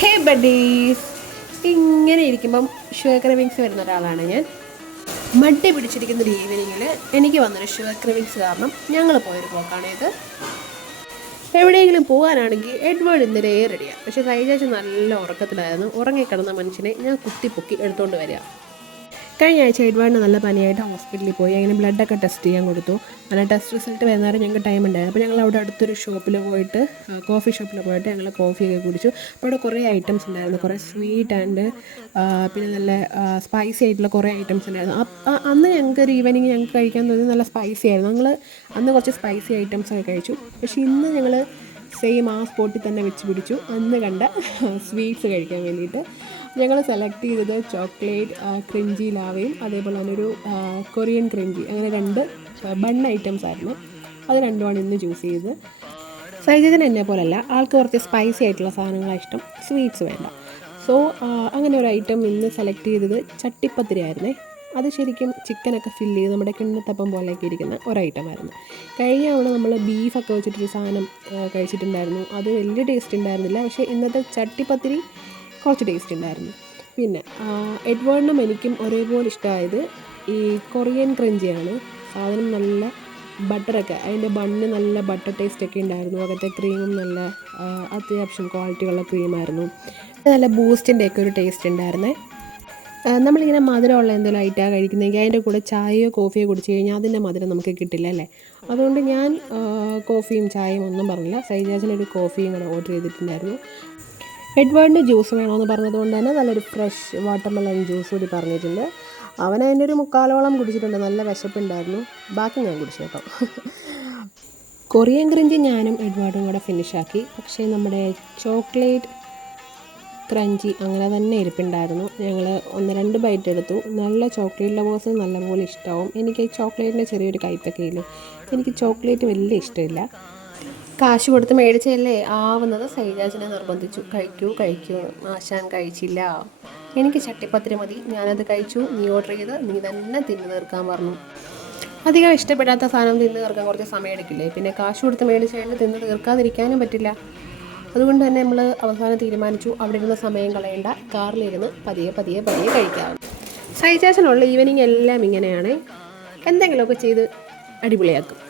ഹേ buddies, ഇങ്ങനെ ഇരിക്കുമ്പം sugar cravings വരുന്ന ഒരാളാണ് ഞാൻ. മടി പിടിച്ചിരിക്കുന്ന ഒരു ഈവനിങ്ങിൽ എനിക്ക് വന്നൊരു ഷുഗർ ക്രേവിങ്സ് കാരണം ഞങ്ങൾ പോയൊരു പോക്കാണ് ഇത്. എവിടെയെങ്കിലും പോകാനാണെങ്കിൽ എഡ്വേർഡ് ഇന്നലെ റെഡിയാണ്. പക്ഷേ സൈജാച്ച് നല്ല ഉറക്കത്തിലായിരുന്നു. ഉറങ്ങിക്കിടന്ന മനുഷ്യനെ ഞാൻ കുത്തിപ്പൊക്കി എടുത്തുകൊണ്ട് വരിക. കഴിഞ്ഞ ആഴ്ച എഡ്വേർഡിന് നല്ല പനിയായിട്ട് ഹോസ്പിറ്റലിൽ പോയി. അങ്ങനെ ബ്ലഡൊക്കെ ടെസ്റ്റ് ചെയ്യാൻ കൊടുത്തു. അങ്ങനെ ടെസ്റ്റ് റിസൾട്ട് വരുന്നവരെ ഞങ്ങൾക്ക് ടൈം ഉണ്ടായിരുന്നു. അപ്പോൾ ഞങ്ങൾ അവിടെ അടുത്തൊരു ഷോപ്പിൽ പോയിട്ട്, കോഫി ഷോപ്പിൽ പോയിട്ട് ഞങ്ങൾ കോഫിയൊക്കെ കുടിച്ചു. അപ്പോൾ അവിടെ കുറേ ഐറ്റംസ് ഉണ്ടായിരുന്നു. കുറേ സ്വീറ്റ് ആൻഡ് പിന്നെ നല്ല സ്പൈസി ആയിട്ടുള്ള കുറേ ഐറ്റംസ് ഉണ്ടായിരുന്നു. അന്ന് ഞങ്ങൾക്ക് ഒരു ഈവനിങ് ഞങ്ങൾക്ക് കഴിക്കാൻ തോന്നി നല്ല സ്പൈസി ആയിരുന്നു. ഞങ്ങൾ അന്ന് കുറച്ച് സ്പൈസി ഐറ്റംസൊക്കെ കഴിച്ചു. പക്ഷേ ഇന്ന് ഞങ്ങൾ സെയിം ആ സ്പോട്ടിൽ തന്നെ വെച്ച് പിടിച്ചു അന്ന് കണ്ട സ്വീറ്റ്സ് കഴിക്കാൻ വേണ്ടിയിട്ട്. ഞങ്ങൾ സെലക്ട് ചെയ്തത് ചോക്ലേറ്റ് ക്രിഞ്ചി ലാവയും അതേപോലെ തന്നെ ഒരു കൊറിയൻ ക്രിഞ്ചി, അങ്ങനെ 2 ബൺ ഐറ്റംസ് ആയിരുന്നു. അത് രണ്ടുമാണ് ഇന്ന് ചൂസ് ചെയ്തത്. സൈജന് എന്നെ പോലല്ല, ആൾക്ക് കുറച്ച് സ്പൈസി ആയിട്ടുള്ള സാധനങ്ങളാണ് ഇഷ്ടം, സ്വീറ്റ്സ് വേണ്ട. സോ അങ്ങനെ ഒരു ഐറ്റം ഇന്ന് സെലക്ട് ചെയ്തത് ചട്ടിപ്പത്തിരി ആയിരുന്നേ. അത് ശരിക്കും ചിക്കനൊക്കെ ഫില്ല് ചെയ്ത് നമ്മുടെ കിണ്ണത്തപ്പം പോലെയൊക്കെ ഇരിക്കുന്ന ഒരു ഐറ്റമായിരുന്നു. കഴിഞ്ഞ തവണ നമ്മൾ ബീഫൊക്കെ വെച്ചിട്ടൊരു സാധനം കഴിച്ചിട്ടുണ്ടായിരുന്നു. അത് വലിയ ടേസ്റ്റ് ഉണ്ടായിരുന്നില്ല. പക്ഷേ ഇന്നത്തെ ചട്ടിപ്പത്തിരി കുറച്ച് ടേസ്റ്റ് ഉണ്ടായിരുന്നു. പിന്നെ എഡ്വേർഡിനും എനിക്കും ഒരേപോലെ ഇഷ്ടമായത് ഈ കൊറിയൻ ക്രഞ്ചിയാണ്. സാധനം നല്ല ബട്ടറൊക്കെ, അതിൻ്റെ ബണ്ണ് നല്ല ബട്ടർ ടേസ്റ്റൊക്കെ ഉണ്ടായിരുന്നു. അകത്തെ ക്രീമും നല്ല അത്യാവശ്യം ക്വാളിറ്റിയുള്ള ക്രീമായിരുന്നു. നല്ല ബൂസ്റ്റിൻ്റെയൊക്കെ ഒരു ടേസ്റ്റ് ഉണ്ടായിരുന്നേ. നമ്മളിങ്ങനെ മധുരമുള്ള എന്തെങ്കിലും ഐറ്റമാണ് കഴിക്കുന്നതെങ്കിൽ അതിൻ്റെ കൂടെ ചായയോ കോഫിയോ കുടിച്ച് കഴിഞ്ഞാൽ അതിൻ്റെ മധുരം നമുക്ക് കിട്ടില്ല അല്ലേ. അതുകൊണ്ട് ഞാൻ കോഫിയും ചായയും ഒന്നും പറഞ്ഞില്ല. സൈജാസിനൊരു കോഫിയും കൂടെ ഓർഡർ ചെയ്തിട്ടുണ്ടായിരുന്നു. എഡ്വേർഡിന് ജ്യൂസ് വേണമെന്ന് പറഞ്ഞതുകൊണ്ട് തന്നെ നല്ലൊരു ഫ്രഷ് വാട്ടർമെലൺ ജ്യൂസ് കൂടി പറഞ്ഞിട്ടുണ്ട്. അവൻ അതിൻ്റെ ഒരു 3/4 കുടിച്ചിട്ടുണ്ട്. നല്ല വിശപ്പുണ്ടായിരുന്നു. ബാക്കി ഞാൻ കുടിച്ചു കേട്ടോ. കൊറിയൻ ക്രഞ്ചി ഞാനും എഡ്വേർഡും കൂടെ ഫിനിഷാക്കി. പക്ഷേ നമ്മുടെ ചോക്ലേറ്റ് ക്രഞ്ചി അങ്ങനെ തന്നെ ഇരിപ്പുണ്ടായിരുന്നു. ഞങ്ങൾ 1-2 ബൈറ്റ് എടുത്തു. നല്ല ചോക്ലേറ്റ് ലവേഴ്സിന് നല്ലപോലെ ഇഷ്ടമാവും. എനിക്ക് ചോക്ലേറ്റിൻ്റെ ചെറിയൊരു കയ്പൊക്കെ ഇല്ലേ, എനിക്ക് ചോക്ലേറ്റ് വലിയ ഇഷ്ടമില്ല. കാശ് കൊടുത്ത് മേടിച്ചല്ലേ ആവുന്നത്. സൈജാജിനെ നിർബന്ധിച്ചു, കഴിക്കൂ. ആശാൻ കഴിച്ചില്ല. എനിക്ക് ചട്ടിപ്പത്തിരി മതി, ഞാനത് കഴിച്ചു. നീ ഓർഡർ ചെയ്ത് നീ തന്നെ തിന്ന് തീർക്കാൻ പറഞ്ഞു. അധികം ഇഷ്ടപ്പെടാത്ത സാധനം തിന്ന് തീർക്കാൻ കുറച്ച് സമയം എടുക്കില്ലേ. പിന്നെ കാശ് കൊടുത്ത് മേടിച്ച് കഴിഞ്ഞാൽ തിന്ന് തീർക്കാതിരിക്കാനും പറ്റില്ല. അതുകൊണ്ട് തന്നെ നമ്മൾ അവസാനം തീരുമാനിച്ചു അവിടെ ഇരുന്ന് സമയം കളയേണ്ട, കാറിലിരുന്ന് പതിയെ കഴിക്കാം. സൈജാസിനുള്ള ഈവനിങ് എല്ലാം ഇങ്ങനെയാണ്, എന്തെങ്കിലുമൊക്കെ ചെയ്ത് അടിപൊളിയാക്കും.